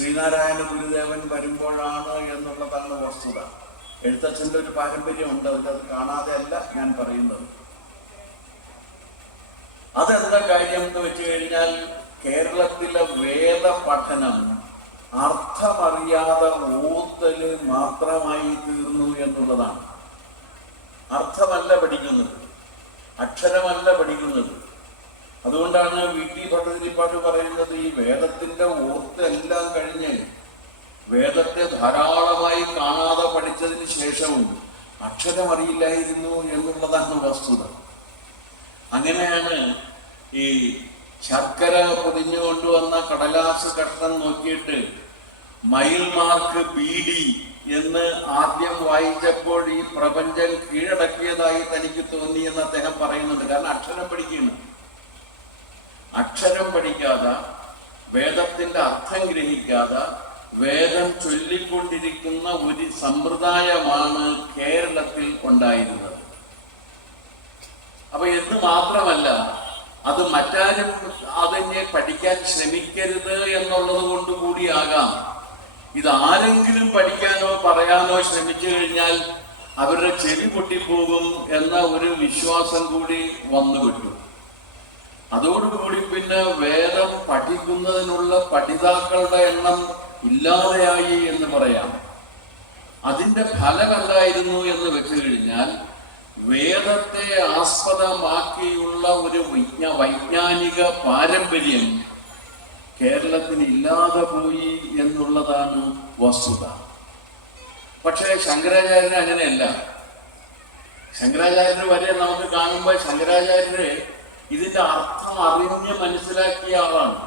ശ്രീനാരായണ ഗുരുദേവൻ വരുമ്പോഴാണ് എന്നുള്ളതാണ് വസ്തുത. എഴുത്തച്ഛൻ്റെ ഒരു പാരമ്പര്യമുണ്ട്, അത് കാണാതെ അല്ല ഞാൻ പറയുന്നത്. അതെന്താ കാര്യം എന്ന് വെച്ച് കഴിഞ്ഞാൽ കേരളത്തിലെ വേദ പഠനം അർത്ഥമറിയാതെ ഓത്തല് മാത്രമായി തീർന്നു എന്നുള്ളതാണ്. അർത്ഥമല്ല പഠിക്കുന്നത്, അക്ഷരമല്ല പഠിക്കുന്നത്. അതുകൊണ്ടാണ് വി.ടി. ഭട്ടതിരിപ്പാട് പറയുന്നത്, ഈ വേദത്തിന്റെ ഓത്തെല്ലാം കഴിഞ്ഞ് വേദത്തെ ധാരാളമായി കാണാതെ പഠിച്ചതിന് ശേഷവും അക്ഷരമറിയില്ലായിരുന്നു എന്നുള്ളതാണ് വസ്തുത. അങ്ങനെയാണ് ഈ ശർക്കര പൊതിഞ്ഞു കൊണ്ടുവന്ന കടലാസ് കഷ്ണം നോക്കിയിട്ട് മൈൽ മാർക്ക് ബീഡി എന്ന് ആദ്യം വായിച്ചപ്പോൾ ഈ പ്രപഞ്ചം കീഴടക്കിയതായി തനിക്ക് തോന്നി എന്ന് അദ്ദേഹം പറയുന്നുണ്ട്. കാരണം അക്ഷരം പഠിക്കുന്നു. അക്ഷരം പഠിക്കാതെ, വേദത്തിന്റെ അർത്ഥം ഗ്രഹിക്കാതെ വേദം ചൊല്ലിക്കൊണ്ടിരിക്കുന്ന ഒരു സമ്പ്രദായമാണ് കേരളത്തിൽ ഉണ്ടായിരുന്നത്. അപ്പൊ എന്ന് മാത്രമല്ല, അത് മറ്റാരും അതിനെ പഠിക്കാൻ ശ്രമിക്കരുത് എന്നുള്ളത് കൊണ്ട് കൂടിയാകാം ഇതാരെങ്കിലും പഠിക്കാനോ പറയാനോ ശ്രമിച്ചു കഴിഞ്ഞാൽ അവരുടെ ചെവി പൊട്ടിപ്പോകും എന്ന ഒരു വിശ്വാസം കൂടി വന്നുവിട്ടു. അതോടുകൂടി പിന്നെ വേദം പഠിക്കുന്നതിനുള്ള പഠിതാക്കളുടെ എണ്ണം ഇല്ലാതെയായി എന്ന് പറയാം. അതിന്റെ ഫലം എന്തായിരുന്നു എന്ന് വെച്ചു കഴിഞ്ഞാൽ വേദത്തെ ആസ്പദമാക്കിയുള്ള ഒരു വൈജ്ഞാനിക പാരമ്പര്യം കേരളത്തിന് ഇല്ലാതെ പോയി എന്നുള്ളതാണ് വസ്തുത. പക്ഷേ ശങ്കരാചാര്യന് അങ്ങനെയല്ല. ശങ്കരാചാര്യർ വരെ നമുക്ക് കാണുമ്പോൾ ശങ്കരാചാര്യര് ഇതിന്റെ അർത്ഥം അറിഞ്ഞ് മനസ്സിലാക്കിയ ആളാണ്.